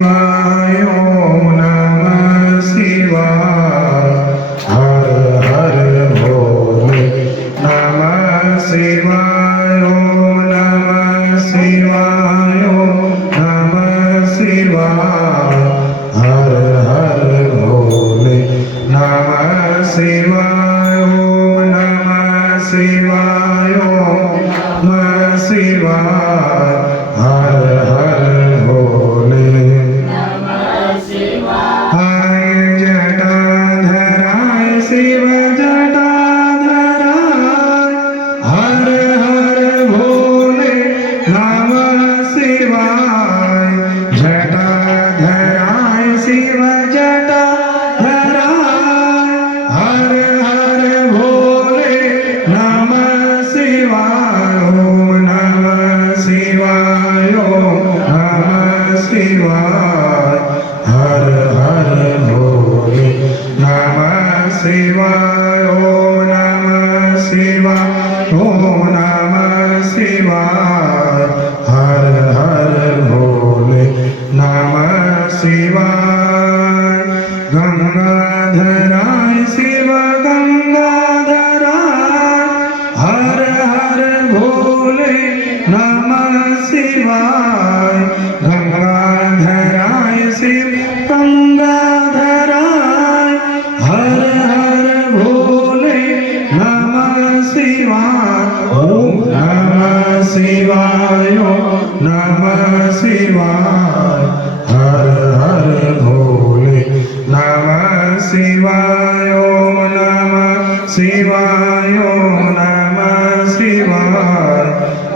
ओम नमः शिवाय। हर हर भोले नमः शिवाय। ओम नमः शिवाय। ओम नमः शिवाय। हर हर भोले नमः शिवाय। ओम नमः शिवाय। ओम नमः शिवाय। हर हर भोले जटाधराय शिव जटाधराय। हर हर भोले नमः शिवाय। जटाधराय शिव जटाधराय। हर हर भोले नमः शिवाय। ओम नमः शिवाय। ओम नमः शिवाय। हर हर भोले नमः शिवाय। ओम नमः शिवाय। ओम नमः शिवाय। हर हर भोले नमः शिवाय। गंगाधराय शिव गंगाधराय। हर हर भोले नमः शिवाय। गंगाधराय शिव गंगाधराय। हर हर भोले नमः शिवाय। ओम नमः शिवाय। ओम नमः शिवाय। हर हर भोले नमः शिवाय। ओम नमः शिवाय। ओम नमः शिवाय।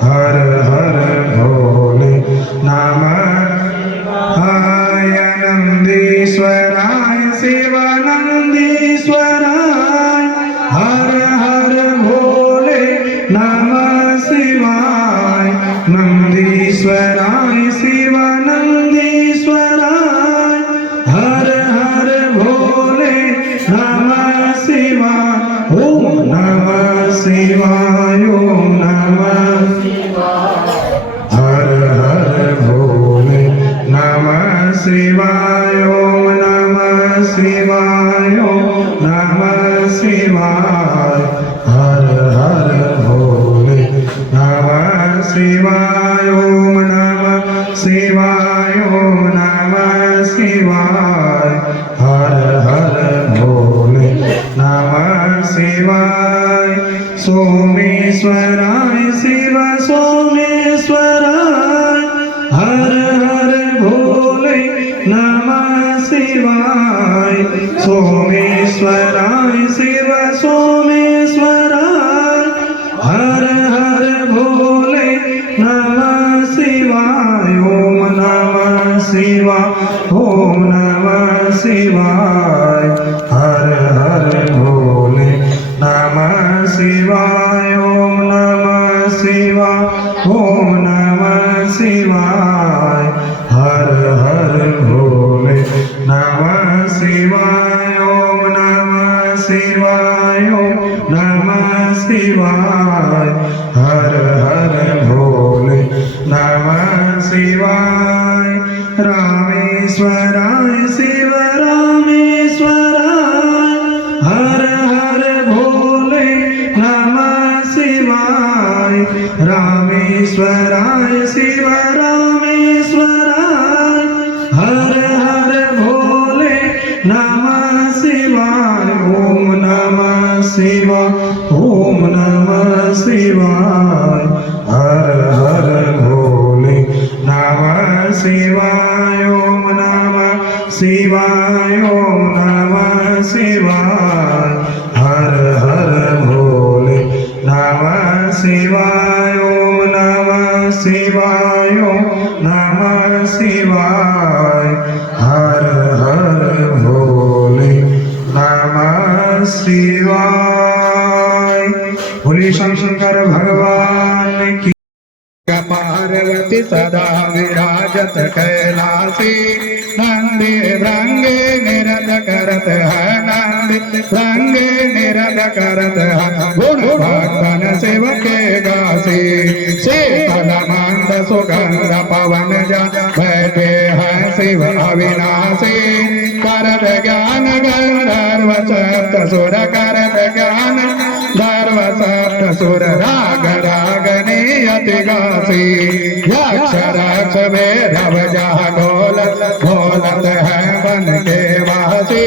हर हर भोले नमः नंदीश्वराय शिव नंदीश्वराय। हर हर भोले नमः शिवाय। नंदीश्वराय शिव नंदीश्वराय। हर हर भोले नमः शिवाय। ओम नमः शिवाय। ओम नमः हर हर भोले नमः शिवाय। ओम नमः शिवाय। ओम नमः शिवाय। हर हर भोले नमः शिवाय। ओम नमः शिवाय। ओम नमः शिवाय। हर हर भोले नमः शिवाय। सोमेश्वराय शिव सोमेश्वराय। हर हर भोले नमः शिवाय। सोमेश्वराय शिव सोमेश्वराय। हर हर भोले नमः शिवाय। ओम नमः शिवाय। ओम नमः शिवाय। हर हर भोले नमः शिवाय। ओम नमः शिवाय। ओम नमः शिवाय। हर हर भोले नमः शिवाय। ओम नमः शिवाय। ओम नमः शिवाय। हर हर भोले नमः शिवाय। रामेश्वराय शिव रामेश्वराय। हर हर भोले नमः शिवाय। रामेश्वराय शिव रामेश्वराय। हर हर भोले नमः शिवाय। ओम नमः शिवाय। ओम नमः शिवाय। हर हर भोले नमः शिवाय। ओम नमः शिवाय। ओम नमः शिवाय। हर हर भोले नमः शिवाय। ओम नमः शिवाय। ओम नमः शिवाय। हर हर भोले नमः शिवाय। बोले शंकर भगवान की। पार्वती सदा विराजत कैलासी। नंदी भृंगे निरत करत है। नंदी भृंगे निरत करत है। गुण भगवान सेवके गासी। शीतल मंद सुगंध पवन जा बैठे हैं शिव अविनाशी करत ज्ञान गंधर्व सप्त सुर करत ज्ञान धर्व सप्त सुर राग रागनी अति गासी यक्ष राक्ष भैरव जहाँ ढोलत ढोलत है बन के वासी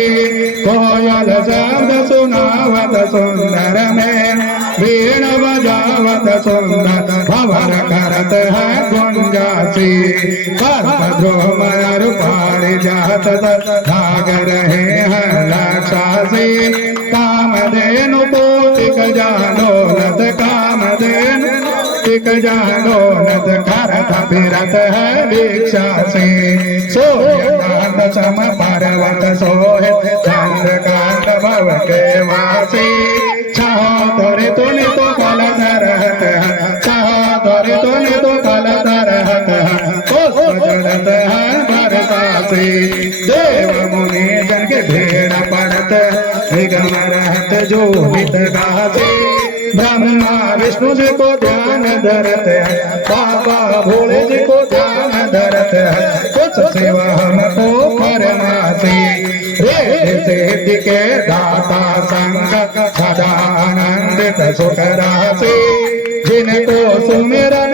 कोयल शब्द सुनावत सुंदर में वीण बजावत सुंदर भवर करत है गुंजासी कर्म पारि जात भाग रहे हैं राक्षसी कामधेनु पोतिक जानोलत कामधेनु टिक जानोलत करत फिरत है दीक्षा से सूर्यकांत सम पर्वत सोहे चंद्रकांत भव के वासी चाहो तोरे तूने तो कल रहत है चाहो तोरे तूने तो कल रहत है पुष्प जलत है बरसासी देव मुनि जन के भेड़ पड़त निगम रहत जो हित गासी ब्रह्मा विष्णु जी को ध्यान धरत है बाबा भोले जी को ध्यान धरत है कुछ सेवा हमको फरमासी रे सिद्धि के दाता संग सदा आनंदित सुख राशि जिनको सुमिरन